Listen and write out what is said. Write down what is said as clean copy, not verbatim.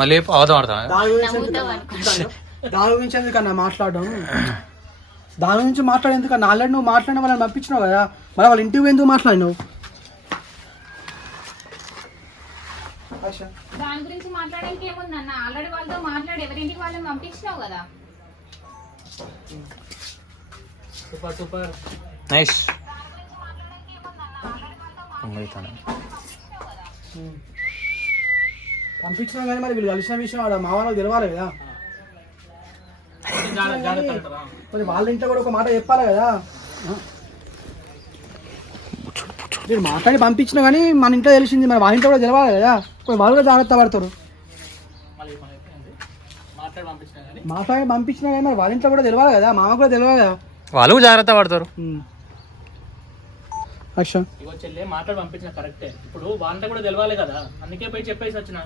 మళ్ళీ అవధం ఆడతా దాని గురించి ఎందుకన్నా మాట్లాడడం, దాని గురించి మాట్లాడేందుకన్నా ఆల్రెడీ నువ్వు మాట్లాడిన వాళ్ళని పంపించినావు కదా, మరి వాళ్ళ ఇంటికి ఎందుకు మాట్లాడినావు? దాని గురించి మాట్లాడడానికి ఏముందన్న, ఆల్రెడీ వాళ్ళతో మాట్లాడి ఎవరింటికి వాళ్ళని పంపించినావు కదా. Super super nice. పంపించినా కానీ మరి వీళ్ళు కలిసిన విషయం వాడు మా వాళ్ళకి తెలవాలి కదా, మరి వాళ్ళ ఇంట్లో కూడా ఒక మాట చెప్పాలి కదా. నేను మాట్లాడి పంపించినా కానీ మన ఇంట్లో తెలిసింది, మరి వాళ్ళ ఇంట్లో కూడా తెలవాలి కదా, వాళ్ళు కూడా జాగ్రత్త పడతారు. మాట్లాడి పంపించినా కానీ మరి వాళ్ళ ఇంట్లో కూడా తెలవాలి కదా, మామ కూడా తెలవాలి కదా, వాళ్ళు జాగ్రత్త పడతారు. అక్ష ఇగో చెల్లె మాట్లాడి పంపించిన కరెక్టే, ఇప్పుడు వాళ్ళంతా కూడా తెలవాలి కదా, అందుకే పోయి చెప్పేసి వచ్చిన.